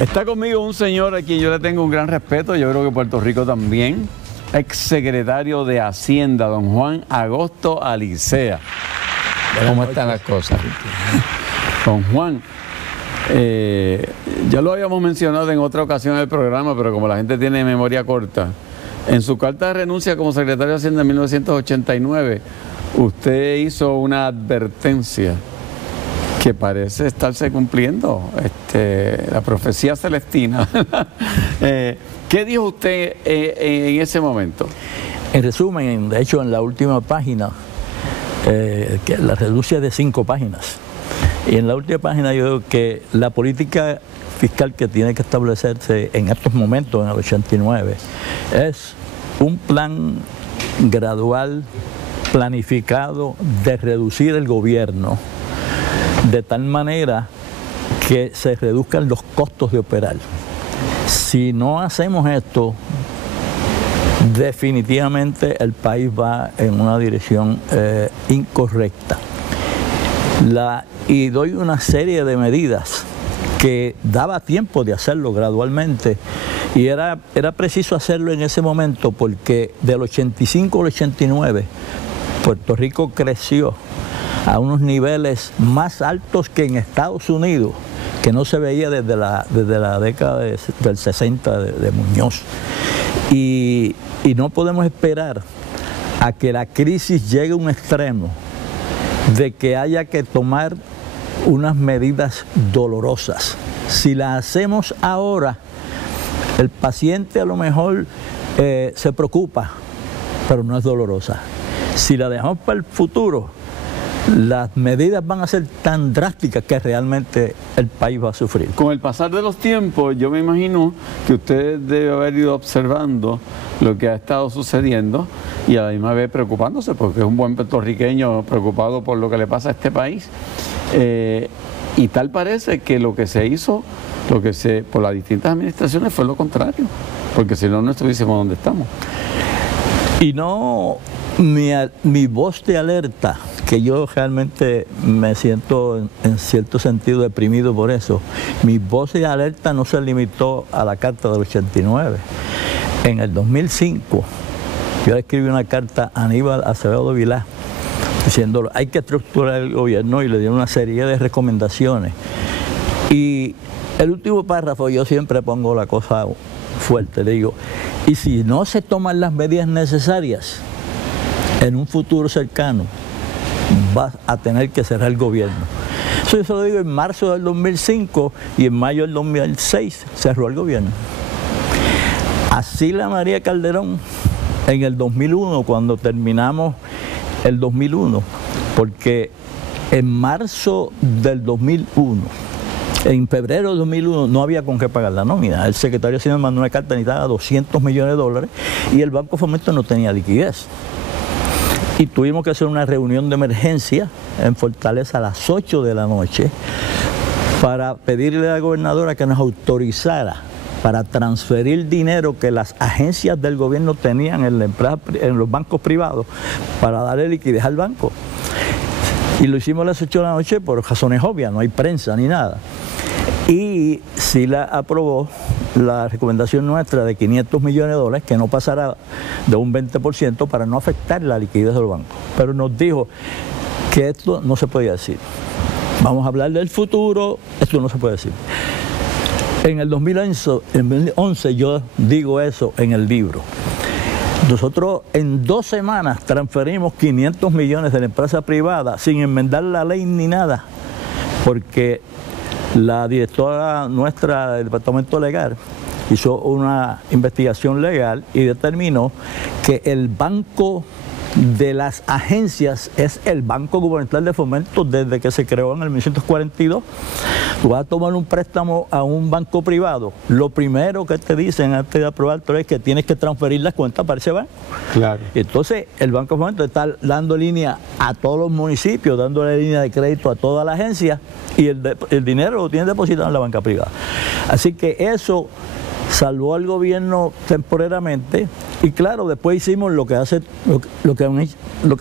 Está conmigo un señor a quien yo le tengo un gran respeto, yo creo que Puerto Rico también, exsecretario de Hacienda, don Juan Agosto Alicea. ¿Cómo están las cosas? Don Juan, ya lo habíamos mencionado en otra ocasión en el programa, pero como la gente tiene memoria corta, en su carta de renuncia como secretario de Hacienda en 1989, usted hizo una advertencia que parece estarse cumpliendo, la profecía celestina. ¿Qué dijo usted en ese momento? En resumen, de hecho en la última página, que la reduce de 5 páginas, y en la última página yo digo que la política fiscal que tiene que establecerse en estos momentos, en el 89, es un plan gradual, planificado de reducir el gobierno, de tal manera que se reduzcan los costos de operar. Si no hacemos esto, definitivamente el país va en una dirección incorrecta. Y doy una serie de medidas que daba tiempo de hacerlo gradualmente, y era preciso hacerlo en ese momento porque del 85 al 89 Puerto Rico creció a unos niveles más altos que en Estados Unidos, que no se veía desde la década del 60 de Muñoz. Y no podemos esperar a que la crisis llegue a un extremo de que haya que tomar unas medidas dolorosas. Si las hacemos ahora, el paciente a lo mejor se preocupa, pero no es dolorosa. Si la dejamos para el futuro, las medidas van a ser tan drásticas que realmente el país va a sufrir. Con el pasar de los tiempos, yo me imagino que usted debe haber ido observando lo que ha estado sucediendo y a la misma vez preocupándose, porque es un buen puertorriqueño preocupado por lo que le pasa a este país. Y tal parece que lo que se hizo, por las distintas administraciones fue lo contrario, porque si no, no estuviésemos donde estamos. Y no, mi voz de alerta, que yo realmente me siento en cierto sentido deprimido por eso, mi voz de alerta no se limitó a la carta del 89. En el 2005 yo escribí una carta a Aníbal Acevedo Vilá diciendo hay que estructurar el gobierno, y le di una serie de recomendaciones. Y el último párrafo yo siempre pongo la cosa fuerte, le digo, y si no se toman las medidas necesarias, en un futuro cercano vas a tener que cerrar el gobierno. Eso yo se lo digo en marzo del 2005, y en mayo del 2006 cerró el gobierno. Así la María Calderón en el 2001, cuando terminamos el 2001, porque en marzo del 2001, en febrero del 2001 no había con qué pagar la nómina. El secretario de Hacienda mandó una carta, necesitaba $200 millones y el Banco Fomento no tenía liquidez. Y tuvimos que hacer una reunión de emergencia en Fortaleza a las 8 de la noche para pedirle a la gobernadora que nos autorizara para transferir dinero que las agencias del gobierno tenían en los bancos privados para darle liquidez al banco. Y lo hicimos a las 8 de la noche por razones obvias, no hay prensa ni nada. Y sí la aprobó la recomendación nuestra de $500 millones, que no pasara de un 20% para no afectar la liquidez del banco. Pero nos dijo que esto no se podía decir. Vamos a hablar del futuro, esto no se puede decir. En el 2011 yo digo eso en el libro. Nosotros en 2 semanas transferimos 500 millones de la empresa privada sin enmendar la ley ni nada, porque la directora nuestra del departamento legal hizo una investigación legal y determinó que el banco de las agencias es el Banco Gubernamental de Fomento desde que se creó en el 1942. Tú vas a tomar un préstamo a un banco privado, lo primero que te dicen antes de aprobártelo es que tienes que transferir las cuentas para ese banco. Claro. Entonces el Banco de Fomento está dando línea a todos los municipios, dándole línea de crédito a toda la agencia, y el dinero lo tienen depositado en la banca privada. Así que eso salvó al gobierno temporariamente, y claro, después hicimos lo que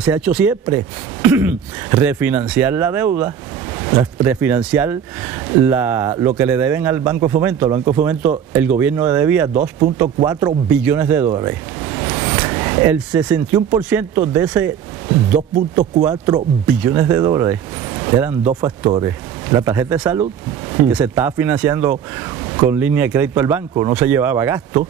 se ha hecho siempre, refinanciar la deuda refinanciar lo que le deben al Banco de Fomento. Al Banco de Fomento el gobierno le debía 2.4 billones de dólares. El 61% de ese 2.4 billones de dólares eran dos factores. La tarjeta de salud, que se estaba financiando con línea de crédito del banco, no se llevaba gasto,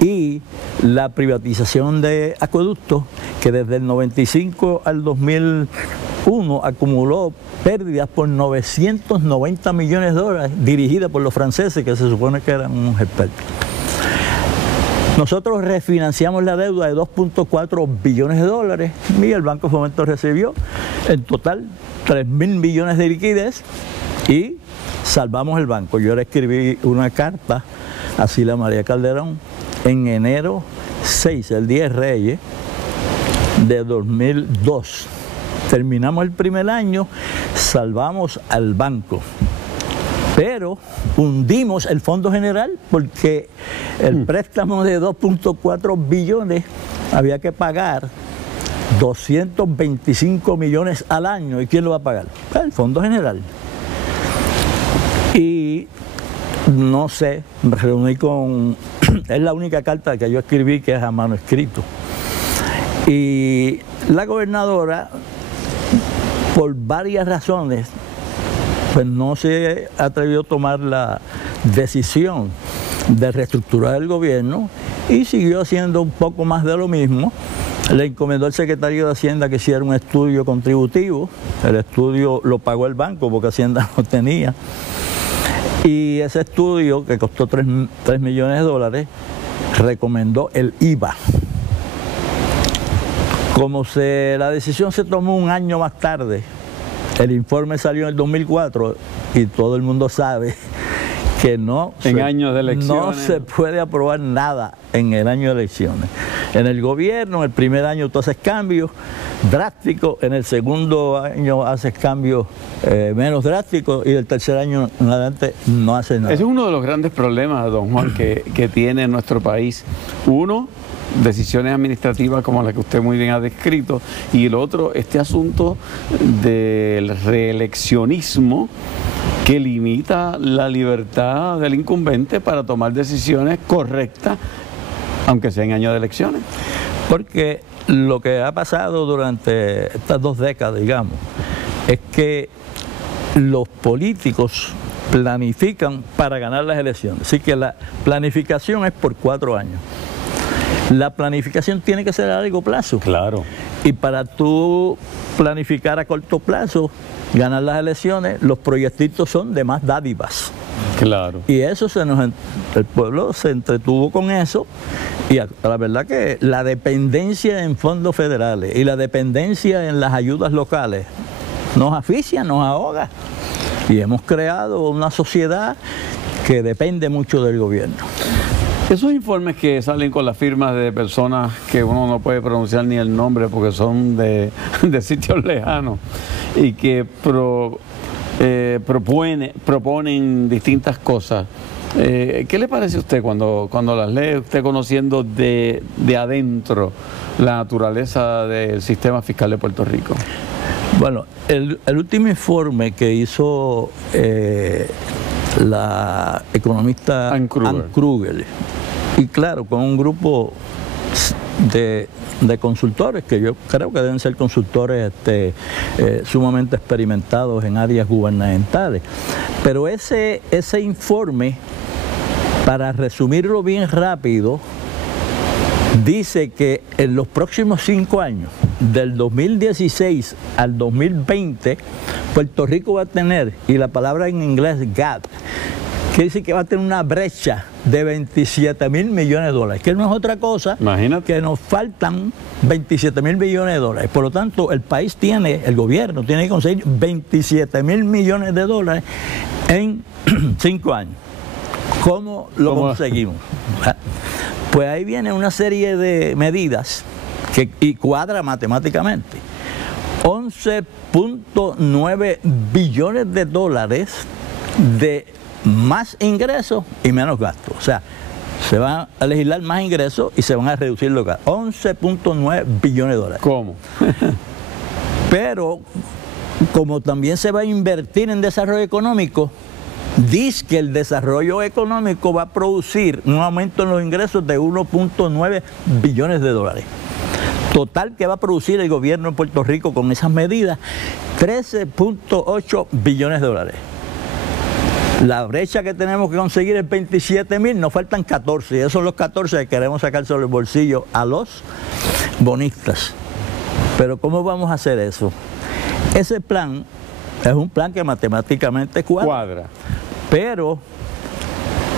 y la privatización de acueductos, que desde el 95 al 2001 acumuló pérdidas por 990 millones de dólares, dirigida por los franceses, que se supone que eran unos expertos. Nosotros refinanciamos la deuda de 2.4 billones de dólares y el Banco de Fomento recibió en total 3.000 millones de liquidez y salvamos el banco. Yo le escribí una carta a Sila María Calderón en enero 6, el Día de Reyes de 2002. Terminamos el primer año, salvamos al banco, pero hundimos el Fondo General porque el préstamo de 2.4 billones había que pagar 225 millones al año. ¿Y quién lo va a pagar? El Fondo General. Y no sé, me reuní con... es la única carta que yo escribí que es a mano escrito. Y la gobernadora, por varias razones, pues no se atrevió a tomar la decisión de reestructurar el gobierno y siguió haciendo un poco más de lo mismo. Le encomendó al secretario de Hacienda que hiciera un estudio contributivo. El estudio lo pagó el banco porque Hacienda no tenía. Y ese estudio, que costó 3 millones de dólares, recomendó el IVA. Como la decisión se tomó un año más tarde, el informe salió en el 2004 y todo el mundo sabe que no se puede aprobar nada en el año de elecciones. En el gobierno, en el primer año tú haces cambios drásticos, en el segundo año haces cambios menos drásticos y el tercer año en adelante no haces nada. Ese es uno de los grandes problemas, don Juan, que tiene nuestro país. Uno, decisiones administrativas como la que usted muy bien ha descrito, y el otro, este asunto del reeleccionismo que limita la libertad del incumbente para tomar decisiones correctas, aunque sea en año de elecciones. Porque lo que ha pasado durante estas 2 décadas, digamos, es que los políticos planifican para ganar las elecciones. Así que la planificación es por 4 años. La planificación tiene que ser a largo plazo. Claro. Y para tú planificar a corto plazo, ganar las elecciones, los proyectitos son de más dádivas. Claro. Y eso el pueblo se entretuvo con eso, y la verdad que la dependencia en fondos federales y la dependencia en las ayudas locales nos asfixia, nos ahoga. Y hemos creado una sociedad que depende mucho del gobierno. Esos informes que salen con las firmas de personas que uno no puede pronunciar ni el nombre porque son de sitios lejanos y que proponen distintas cosas, ¿qué le parece a usted cuando las lee, usted conociendo de adentro la naturaleza del sistema fiscal de Puerto Rico? Bueno, el último informe que hizo la economista Ann Kruger, y claro, con un grupo de consultores que yo creo que deben ser consultores sumamente experimentados en áreas gubernamentales, pero ese informe, para resumirlo bien rápido, dice que en los próximos 5 años, del 2016 al 2020, Puerto Rico va a tener, y la palabra en inglés gap, que dice que va a tener una brecha de 27.000 millones de dólares, que no es otra cosa. Imagínate. Que nos faltan 27.000 millones de dólares. Por lo tanto, el gobierno tiene que conseguir 27.000 millones de dólares en 5 años. ¿Cómo lo conseguimos? Pues ahí viene una serie de medidas y cuadra matemáticamente. 11.9 billones de dólares de más ingresos y menos gastos. O sea, se van a legislar más ingresos y se van a reducir los gastos. 11.9 billones de dólares. ¿Cómo? Pero como también se va a invertir en desarrollo económico, dice que el desarrollo económico va a producir un aumento en los ingresos de 1.9 billones de dólares. Total que va a producir el gobierno de Puerto Rico con esas medidas, 13.8 billones de dólares. La brecha que tenemos que conseguir es 27.000, nos faltan 14, y esos son los 14 que queremos sacar sobre el bolsillo a los bonistas. Pero ¿cómo vamos a hacer eso? Ese plan es un plan que matemáticamente cuadra. Pero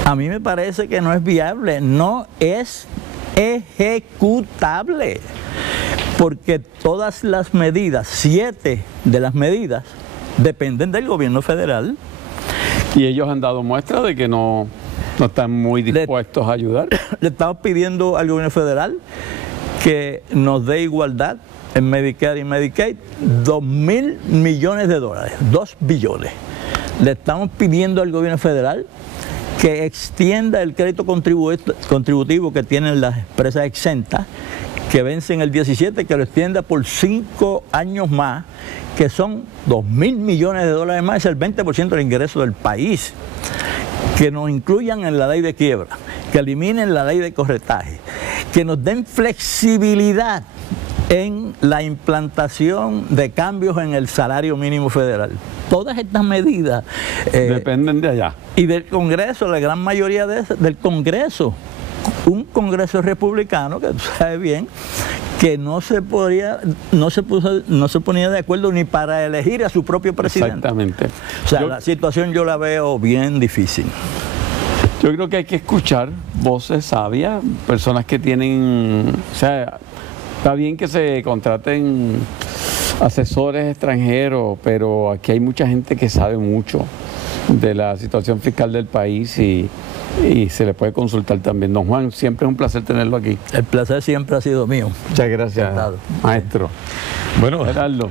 a mí me parece que no es viable, no es ejecutable, porque todas las medidas, 7 de las medidas, dependen del gobierno federal. Y ellos han dado muestra de que no están muy dispuestos a ayudar. Le estamos pidiendo al gobierno federal que nos dé igualdad en Medicare y Medicaid, 2.000 millones de dólares, 2 billones. Le estamos pidiendo al gobierno federal que extienda el crédito contributivo que tienen las empresas exentas, que vence en el 17, que lo extienda por 5 años más, que son 2.000 millones de dólares más, es el 20% del ingreso del país. Que nos incluyan en la ley de quiebra, que eliminen la ley de corretaje, que nos den flexibilidad en la implantación de cambios en el salario mínimo federal. Todas estas medidas dependen de allá. Y del Congreso, la gran mayoría del Congreso. Un Congreso republicano, que tú sabes bien, que no se ponía de acuerdo ni para elegir a su propio presidente. Exactamente. O sea, la situación yo la veo bien difícil. Yo creo que hay que escuchar voces sabias, personas que tienen, o sea, está bien que se contraten asesores extranjeros, pero aquí hay mucha gente que sabe mucho de la situación fiscal del país y se le puede consultar también. Don Juan, siempre es un placer tenerlo aquí. El placer siempre ha sido mío. Muchas gracias, maestro. Bueno, Gerardo.